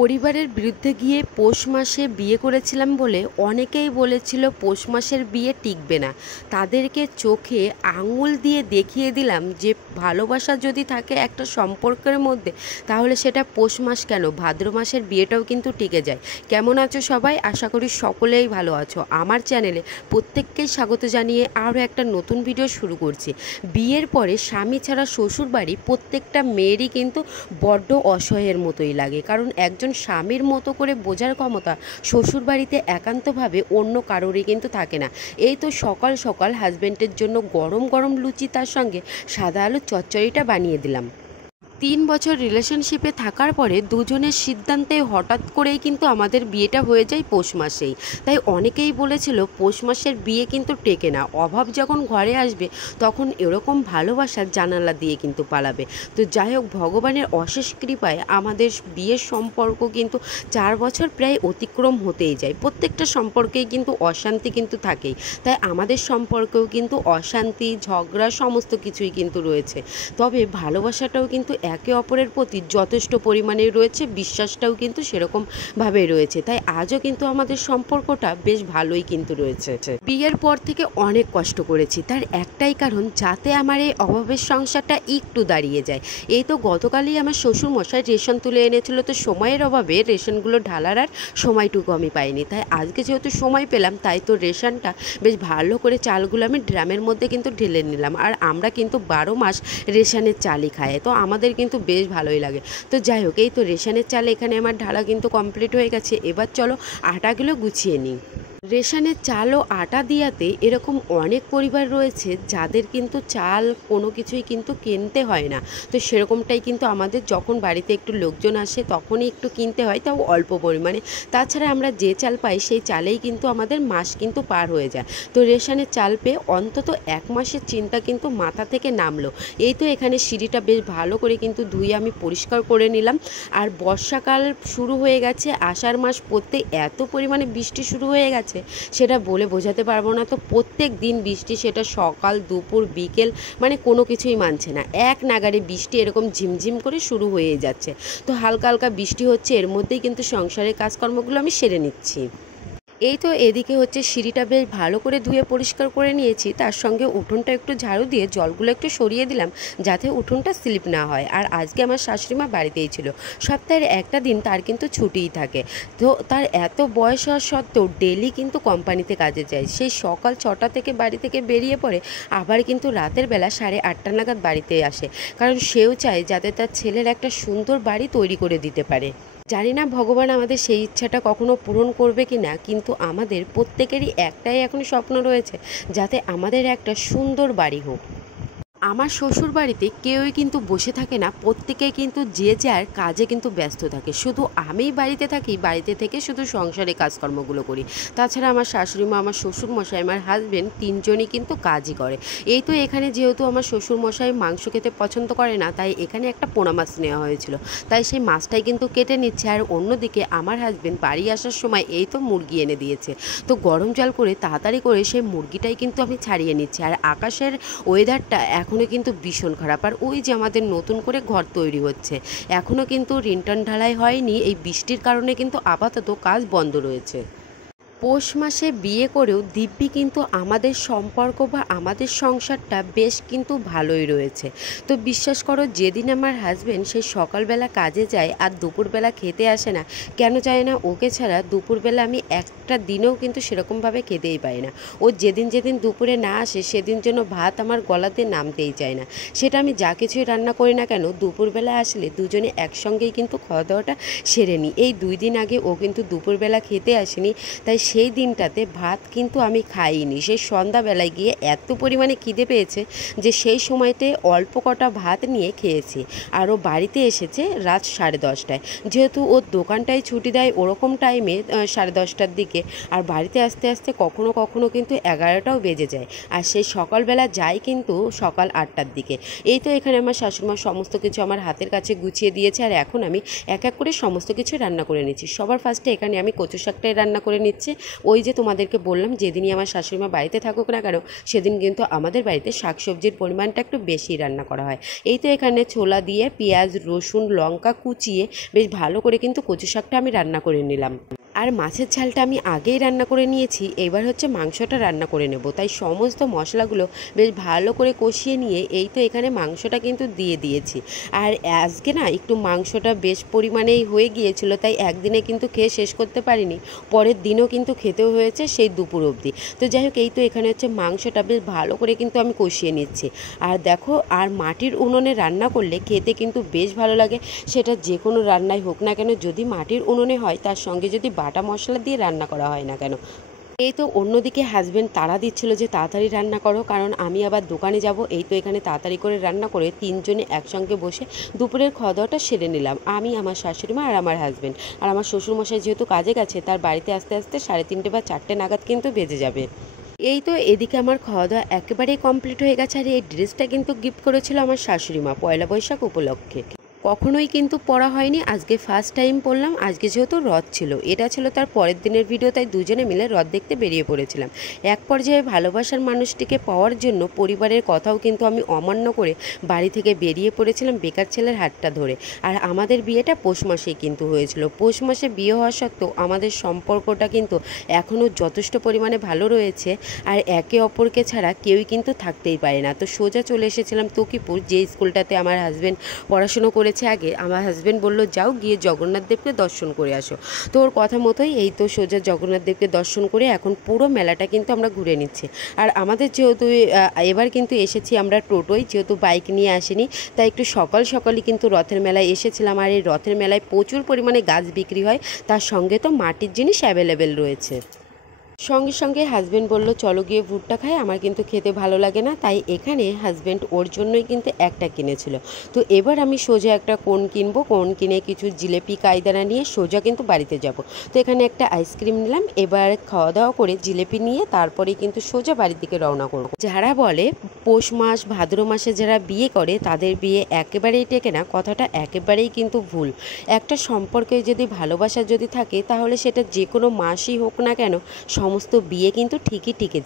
পরিবারের বিরুদ্ধে গিয়ে পৌষ মাসে বিয়ে করেছিলাম বলে অনেকেই বলেছিল পৌষ মাসের বিয়ে টিকবে না। তাদেরকে চোখে আঙুল দিয়ে দেখিয়ে দিলাম যে ভালোবাসা যদি থাকে একটা সম্পর্কের মধ্যে, তাহলে সেটা পৌষ মাস কেন, ভাদ্র মাসের বিয়েটাও কিন্তু টিকে যায়। কেমন আছো সবাই? আশা করি সকলেই ভালো আছো। আমার চ্যানেলে প্রত্যেককেই স্বাগত জানিয়ে আরও একটা নতুন ভিডিও শুরু করছি। বিয়ের পরে স্বামী ছাড়া শ্বশুর বাড়ি প্রত্যেকটা মেয়েরই কিন্তু বড্ড অসহায়ের মতোই লাগে, কারণ একজন স্বামীর মতো করে বোঝার ক্ষমতা শ্বশুর বাড়িতে একান্তভাবে অন্য কারোরই কিন্তু থাকে না। এই তো সকাল সকাল হাজব্যান্ডের জন্য গরম গরম লুচি তার সঙ্গে সাদা আলুর চচ্চড়িটা বানিয়ে দিলাম। 3 বছর রিলেশনশিপে থাকার পরে দুজনের সিদ্ধান্তে হঠাৎ করেই কিন্তু আমাদের বিয়েটা হয়ে যায় পৌষ মাসেই। তাই অনেকেই বলেছিল পৌষ মাসের বিয়ে কিন্তু টেকে না, অভাব যখন ঘরে আসবে তখন এরকম ভালোবাসার জানালা দিয়ে কিন্তু পালাবে। তো যাই হোক, ভগবানের অশেষ কৃপায় আমাদের বিয়ের সম্পর্ক কিন্তু 4 বছর প্রায় অতিক্রম হতেই যায়। প্রত্যেকটা সম্পর্কেই কিন্তু অশান্তি কিন্তু থাকেই, তাই আমাদের সম্পর্কেও কিন্তু অশান্তি, ঝগড়া সমস্ত কিছুই কিন্তু রয়েছে। তবে ভালোবাসাটাও কিন্তু একে অপরের প্রতি যথেষ্ট পরিমাণে রয়েছে, বিশ্বাসটাও কিন্তু সেরকমভাবে রয়েছে। তাই আজও কিন্তু আমাদের সম্পর্কটা বেশ ভালোই কিন্তু রয়েছে। বিয়ের পর থেকে অনেক কষ্ট করেছি, তার একটাই কারণ যাতে আমার এই অভাবের সংসারটা একটু দাঁড়িয়ে যায়। এই তো গতকালই আমার শ্বশুর মশাই রেশন তুলে এনেছিল, তো সময়ের অভাবে রেশনগুলো ঢালার আর সময়টুকু আমি পাইনি। তাই আজকে যেহেতু সময় পেলাম, তাই তো রেশনটা বেশ ভালো করে চালগুলো আমি ড্রামের মধ্যে কিন্তু ঢেলে নিলাম। আর আমরা কিন্তু 12 মাস রেশনের চালই খাই, তো আমাদের কিন্তু বেশ ভালোই লাগে। তো যাই হোক, এই তো রেশনের চাল এখানে আমার ঢালা কিন্তু কমপ্লিট হয়ে গেছে। এবার চলো আটাগুলো গুছিয়ে নিই। রেশনের চাল ও আটা দিয়াতে এরকম অনেক পরিবার রয়েছে যাদের কিন্তু চাল কোনো কিছুই কিন্তু কিনতে হয় না। তো সেরকমটাই কিন্তু আমাদের, যখন বাড়িতে একটু লোকজন আসে তখনই একটু কিনতে হয়, তাও অল্প পরিমাণে। তাছাড়া আমরা যে চাল পাই সেই চালেই কিন্তু আমাদের মাস কিন্তু পার হয়ে যায়। তো রেশনের চাল পেয়ে অন্তত 1 মাসের চিন্তা কিন্তু মাথা থেকে নামলো। এই তো এখানে সিঁড়িটা বেশ ভালো করে কিন্তু ধুয়ে আমি পরিষ্কার করে নিলাম। আর বর্ষাকাল শুরু হয়ে গেছে, আষাঢ় মাস পড়তে এত পরিমাণে বৃষ্টি শুরু হয়ে গেছে সেটা বলে বোঝাতে পারবো না। তো প্রত্যেক দিন বৃষ্টি, সেটা সকাল দুপুর বিকেল মানে কোনো কিছুই মানছে না, এক নাগাড়ে বৃষ্টি এরকম ঝিমঝিম করে শুরু হয়ে যাচ্ছে। তো হালকা হালকা বৃষ্টি হচ্ছে, এর মধ্যেই কিন্তু সংসারের কাজকর্মগুলো আমি সেরে নিচ্ছি। এই তো এদিকে হচ্ছে সিঁড়িটা বেশ ভালো করে ধুয়ে পরিষ্কার করে নিয়েছি, তার সঙ্গে উঠোনটা একটু ঝাড়ু দিয়ে জলগুলো একটু সরিয়ে দিলাম যাতে উঠোনটা স্লিপ না হয়। আর আজকে আমার শাশুড়িমা বাড়িতেই ছিল, সপ্তাহের একটা দিন তার কিন্তু ছুটিই থাকে। তো তার এত বয়স হওয়া সত্ত্বেও ডেলি কিন্তু কোম্পানিতে কাজে যায়। সেই সকাল 6টা থেকে বাড়ি থেকে বেরিয়ে পড়ে, আবার কিন্তু রাতের বেলা 8:30 নাগাদ বাড়িতে আসে, কারণ সেও চায় যাতে তার ছেলের একটা সুন্দর বাড়ি তৈরি করে দিতে পারে। জানি না ভগবান আমাদের সেই ইচ্ছাটা কখনো পূরণ করবে কি না, কিন্তু আমাদের প্রত্যেকেরই একটাই এখন স্বপ্ন রয়েছে, যাতে আমাদের একটা সুন্দর বাড়ি হোক। আমার শ্বশুর বাড়িতে কেউই কিন্তু বসে থাকে না, প্রত্যেকেই কিন্তু যে যার কাজে কিন্তু ব্যস্ত থাকে। শুধু আমিই বাড়িতে থাকি, বাড়িতে থেকে শুধু সংসারে কাজকর্মগুলো করি। তাছাড়া আমার শাশুড়ি মা, আমার শ্বশুর মশাই, আমার হাজবেন্ড, 3 জনই কিন্তু কাজই করে। এই তো এখানে যেহেতু আমার শ্বশুর মশাই মাংস খেতে পছন্দ করে না, তাই এখানে একটা পোনা মাছ নেওয়া হয়েছিল, তাই সেই মাছটাই কিন্তু কেটে নিচ্ছে। আর অন্যদিকে আমার হাজবেন্ড বাড়ি আসার সময় এই তো মুরগি এনে দিয়েছে, তো গরম জল করে তাড়াতাড়ি করে সেই মুরগিটাই কিন্তু আমি ছাড়িয়ে নিচ্ছি। আর আকাশের ওয়েদারটা এখনও কিন্তু ভীষণ খারাপ। আর ওই যে আমাদের নতুন করে ঘর তৈরি হচ্ছে, এখনও কিন্তু রিন্টান ঢালাই হয়নি, এই বৃষ্টির কারণে কিন্তু আপাতত কাজ বন্ধ রয়েছে। পৌষ মাসে বিয়ে করেও দিব্যি কিন্তু আমাদের সম্পর্ক বা আমাদের সংসারটা বেশ কিন্তু ভালোই রয়েছে। তো বিশ্বাস করো, যেদিন আমার হাজব্যান্ড সেই সকালবেলা কাজে যায় আর দুপুরবেলা খেতে আসে না, কেন যায় না, ওকে ছাড়া দুপুরবেলা আমি একটা দিনেও কিন্তু সেরকমভাবে খেতেই পাই না। ও যেদিন যেদিন দুপুরে না আসে সেদিন যেন ভাত আমার গলাতে নামতেই চায় না। সেটা আমি যা কিছুই রান্না করি না কেন, দুপুরবেলা আসলে দুজনে একসঙ্গেই কিন্তু খাওয়া দাওয়াটা সেরে নিই। এই 2 দিন আগে ও কিন্তু দুপুরবেলা খেতে আসেনি, তাই সেই দিনটাতে ভাত কিন্তু আমি খাইনি। সেই সন্ধ্যাবেলায় গিয়ে এত পরিমাণে খিদে পেয়েছে যে সেই সময়তে অল্প কটা ভাত নিয়ে খেয়েছি। আর ও বাড়িতে এসেছে রাত 10:30টায়, যেহেতু ওর দোকানটাই ছুটি দেয় ওরকম টাইমে 10:30টার দিকে, আর বাড়িতে আসতে আসতে কখনো কখনো কিন্তু 11টাও বেজে যায়। আর সেই সকালবেলা যাই কিন্তু সকাল 8টার দিকে। এই তো এখানে আমার শাশুড়িমা সমস্ত কিছু আমার হাতের কাছে গুছিয়ে দিয়েছে, আর এখন আমি এক এক করে সমস্ত কিছু রান্না করে নিচ্ছি। সবার ফার্স্টে এখানে আমি কচু শাকটাই রান্না করে নিচ্ছি। ওই যে তোমাদেরকে বললাম যেদিনই আমার শাশুড়িমা বাড়িতে থাকুক না কেন সেদিন কিন্তু আমাদের বাড়িতে শাকসবজির পরিমাণটা একটু বেশি রান্না করা হয়। এই তো এখানে ছোলা দিয়ে পেঁয়াজ রসুন লঙ্কা কুচিয়ে বেশ ভালো করে কিন্তু কচু শাকটা আমি রান্না করে নিলাম। আর মাছের ঝালটা আমি আগেই রান্না করে নিয়েছি, এবার হচ্ছে মাংসটা রান্না করে নেব। তাই সমস্ত মশলাগুলো বেশ ভালো করে কষিয়ে নিয়ে এই তো এখানে মাংসটা কিন্তু দিয়ে দিয়েছি। আর আজকে না একটু মাংসটা বেশ পরিমাণেই হয়ে গিয়েছিল, তাই একদিনে কিন্তু খেয়ে শেষ করতে পারিনি, পরের দিনও কিন্তু খেতেও হয়েছে সেই দুপুর অবধি। তো যাই হোক, এই তো এখানে হচ্ছে মাংসটা বেশ ভালো করে কিন্তু আমি কষিয়ে নিচ্ছি। আর দেখো, আর মাটির উনুনে রান্না করলে খেতে কিন্তু বেশ ভালো লাগে, সেটা যে কোনো রান্নাই হোক না কেন। যদি মাটির উনুনে হয় তার সঙ্গে যদি বাটা মশলা দিয়ে রান্না করা হয় না কেন। এই তো অন্যদিকে হাজব্যান্ড তাড়া দিচ্ছিল যে তাড়াতাড়ি রান্না করো, কারণ আমি আবার দোকানে যাব। এই তো এখানে তাড়াতাড়ি করে রান্না করে তিনজনে একসঙ্গে বসে দুপুরের খাওয়া দাওয়াটা সেরে নিলাম। আমি, আমার শাশুড়িমা আর আমার হাজব্যান্ড। আর আমার শ্বশুরমশাই যেহেতু কাজে গেছে, তার বাড়িতে আসতে আসতে 3:30 বা 4টে নাগাদ কিন্তু বেজে যাবে। এই তো এদিকে আমার খাওয়া দাওয়া একেবারেই কমপ্লিট হয়ে গেছে। আর এই ড্রেসটা কিন্তু গিফট করেছিল আমার শাশুড়িমা পয়লা বৈশাখ উপলক্ষে। কখনোই কিন্তু পরা হয়নি, আজকে ফার্স্ট টাইম পরলাম। আজকে যেহেতু রথ ছিল, এটা ছিল তার পরের দিনের ভিডিও, তাই দুজনে মিলে রথ দেখতে বেরিয়ে পড়েছিলাম। এক পর্যায়ে ভালোবাসার মানুষটিকে পাওয়ার জন্য পরিবারের কথাও কিন্তু আমি অমান্য করে বাড়ি থেকে বেরিয়ে পড়েছিলাম বেকার ছেলের হাতটা ধরে। আর আমাদের বিয়েটা পৌষ মাসেই কিন্তু হয়েছিল। পৌষ মাসে বিয়ে হওয়া সত্ত্বেও আমাদের সম্পর্কটা কিন্তু এখনও যথেষ্ট পরিমাণে ভালো রয়েছে। আর একে অপরকে ছাড়া কেউই কিন্তু থাকতেই পারে না। তো সোজা চলে এসেছিলাম তকিপুর, যে স্কুলটাতে আমার হাজব্যান্ড পড়াশুনো করে আগে। আমার হাজব্যান্ড বলল যাও গিয়ে জগন্নাথ দেবকে দর্শন করে আসো। তো ওর কথা মতোই এই তো সোজা জগন্নাথ দেবকে দর্শন করে এখন পুরো মেলাটা কিন্তু আমরা ঘুরে নিচ্ছি। আর আমাদের যেহেতু এবার কিন্তু এসেছি আমরা টোটোয়, যেহেতু বাইক নিয়ে আসিনি, তাই একটু সকাল সকালই কিন্তু রথের মেলায় এসেছিলাম। আর এই রথের মেলায় প্রচুর পরিমাণে গাছ বিক্রি হয়, তার সঙ্গে তো মাটির জিনিস অ্যাভেলেবেল রয়েছে। সঙ্গে সঙ্গে হাজব্যান্ড বলল চলো গিয়ে ভুট্টা খাই, আমার কিন্তু খেতে ভালো লাগে না। তাই এখানে হাজব্যান্ড ওর জন্যই কিন্তু একটা কিনেছিল। তো এবার আমি সোজা একটা কোন কিনবো, কোন কিনে কিছু জিলেপি কায়দানা নিয়ে সোজা কিন্তু বাড়িতে যাব। তো এখানে একটা আইসক্রিম নিলাম। এবার খাওয়া দাওয়া করে জিলেপি নিয়ে তারপরে কিন্তু সোজা বাড়ির দিকে রওনা করব। যারা বলে পৌষ মাস ভাদ্র মাসে যারা বিয়ে করে তাদের বিয়ে একেবারেই টেকে না, কথাটা একেবারেই কিন্তু ভুল। একটা সম্পর্কে যদি ভালোবাসা যদি থাকে তাহলে সেটা যে কোনো মাসই হোক না কেন সমস্ত বিয়ে কিন্তু ঠিকই টিকে